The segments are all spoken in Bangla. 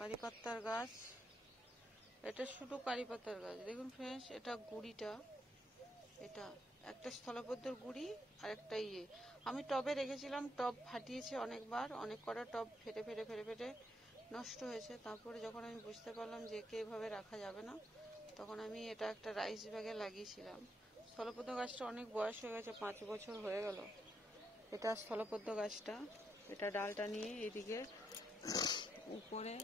কারি পাত্তার গাছ, এটা শুধু কারি পাতার গাছ। দেখুন ফ্রেন্ডস, এটা গুড়িটা, এটা একটা স্থলপদ্মর গুড়ি আর একটা আমি টবে রেখেছিলাম, টব ফাটিয়েছে অনেকবার, অনেক কটা টব ফেটে ফেটে ফেটে ফেটে নষ্ট হয়েছে। তারপরে যখন আমি বুঝতে পারলাম যে একে এভাবে রাখা যাবে না, তখন আমি এটা একটা রাইস ব্যাগে লাগিয়েছিলাম। স্থলপদ্ম গাছটা অনেক বয়স হয়ে গেছে, 5 বছর হয়ে গেল। এটা স্থলপদ্ম গাছটা, এটা ডালটা নিয়ে এদিকে উপরে,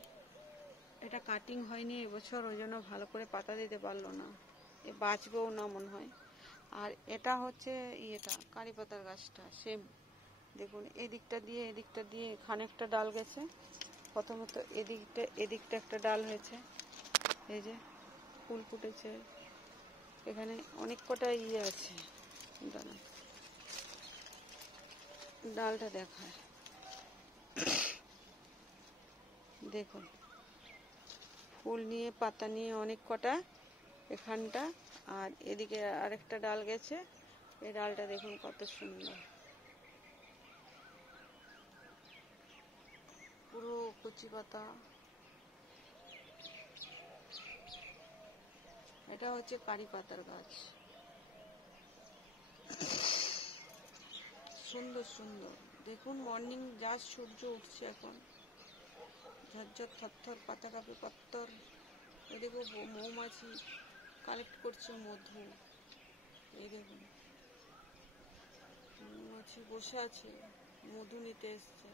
এটা কাটিং হয়নি এবছর, ওই জন্য ভালো করে পাতা দিতে পারলো না, এ বাঁচবেও না মনে হয়। আর এটা হচ্ছে ইয়েটা কারি পাতার গাছটা, সেম দেখুন এদিকটা দিয়ে খানিকটা ডাল গেছে। প্রথমত এদিকটা একটা ডাল হয়েছে, এই যে ফুল ফুটেছে, এখানে অনেক কটা আছে, ডালটা দেখায় দেখুন, ফুল নিয়ে পাতা নিয়ে অনেক কটা এখানটা, আর এদিকে আরেকটা ডাল গেছে। এই ডালটা দেখুন কত সুন্দর, পুরো কচি পাতা। এটা হচ্ছে কারি পাতার গাছ, সুন্দর সুন্দর। দেখুন মর্নিং জাস্ট সূর্য উঠছে এখন, ঝরঝর থরথর পাতা কাঁপে পত্তর। এদিকে মৌমাছি কালেক্ট করছে মধু, এই দেখুন মৌমাছি বসে আছে, মধু নিতে এসছে।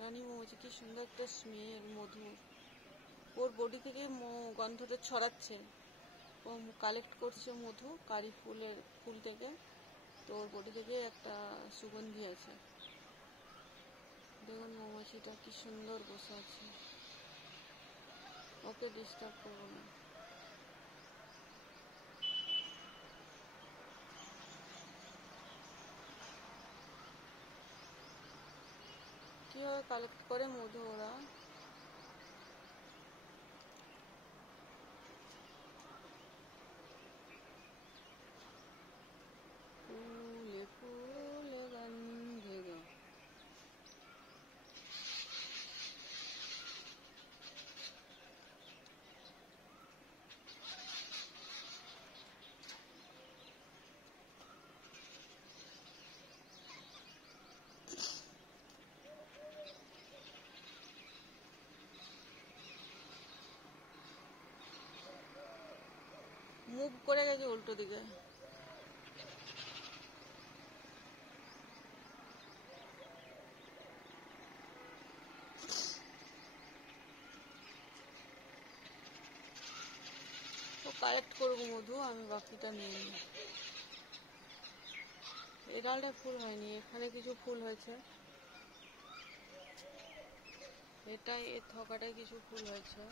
রানী মৌমাছি, কি সুন্দর একটা স্মেল মধু, ওর বডি থেকে গন্ধটা ছড়াচ্ছে, ও কালেক্ট করছে মধু কারি ফুল থেকে, তো ওর বডি থেকে একটা সুগন্ধি আছে। দেখুন মৌমাছিটা কি সুন্দর বসে আছে, ওকে ডিস্টার্ব করবো না। কিভাবে কালেক্ট করে মধু ওরা, ফুলে ফুলে গন্ধে গা। মুভ করে গেছে উল্টো দিকে। ও কালেক্ট করবো মধু, আমি বাকিটা নিয়ে নিই। এই ডালটা ফুল হয়নি, এখানে কিছু ফুল হয়েছে, এটাই এর থকাটায় কিছু ফুল হয়েছে।